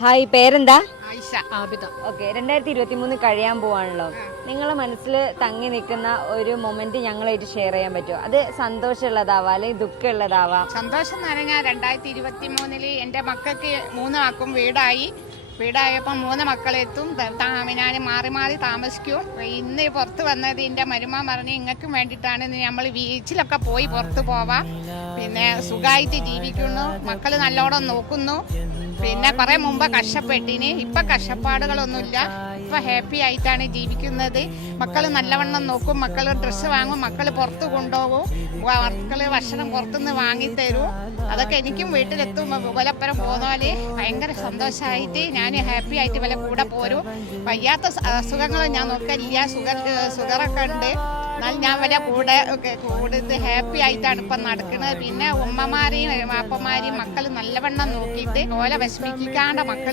Hi, പേരെന്താ? Ayisha Abida. Okay, 2023 കഴിയാൻ പോവാണല്ലോ. നിങ്ങളെ മനസ്സിൽ തങ്ങി നിൽക്കുന്ന ഒരു മൊമെന്റ് ഞങ്ങളായിട്ട് ഷെയർ ചെയ്യാൻ പറ്റുമോ? അത് സന്തോഷമുള്ളതാവാം അല്ലെങ്കിൽ ദുഃഖമുള്ളതാവാം. സന്തോഷം എന്ന് പറഞ്ഞാൽ 2023 എൻ്റെ മക്കൾക്ക് 3 ആക്കും വീടായപ്പോൾ 3 മക്കളെത്തും. ഞാൻ മാറി മാറി താമസിക്കും. ഇന്ന് പുറത്ത് വന്നത് എൻ്റെ മരുമ പറഞ്ഞ് ഇങ്ങൾക്കും വേണ്ടിയിട്ടാണ് നമ്മൾ ബീച്ചിലൊക്കെ പോയി പുറത്ത് പോവാം. പിന്നെ സുഖമായിട്ട് ജീവിക്കുന്നു, മക്കൾ നല്ലോണം നോക്കുന്നു. പിന്നെ കുറേ മുമ്പ് കഷ്ടപ്പെട്ടിന്, ഇപ്പം കഷ്ടപ്പാടുകളൊന്നുമില്ല. ഇപ്പം ഹാപ്പി ആയിട്ടാണ് ജീവിക്കുന്നത്. മക്കൾ നല്ലവണ്ണം നോക്കും, മക്കൾ ഡ്രസ്സ് വാങ്ങും, മക്കൾ പുറത്ത് കൊണ്ടുപോകും, മക്കൾ ഭക്ഷണം പുറത്തുനിന്ന് വാങ്ങിത്തരും. അതൊക്കെ എനിക്കും വീട്ടിലെത്തും. ഇവലപ്പുറം പോകുന്നപോലെ ഭയങ്കര സന്തോഷമായിട്ട് ഞാൻ ഹാപ്പി ആയിട്ട് ഇവലെ കൂടെ പോരും. വയ്യാത്ത അസുഖങ്ങൾ ഞാൻ നോക്കില്ല, ഷുഗറൊക്കെ ഉണ്ട്. എന്നാൽ ഞാൻ വരെ കൂടുതൽ ഹാപ്പി ആയിട്ടാണ് ഇപ്പം നടക്കുന്നത്. പിന്നെ ഉമ്മമാരെയും അപ്പന്മാരെയും മക്കൾ നല്ലവണ്ണം നോക്കിയിട്ട് ഓലെ വിഷമിക്കാണ്ട് മക്കൾ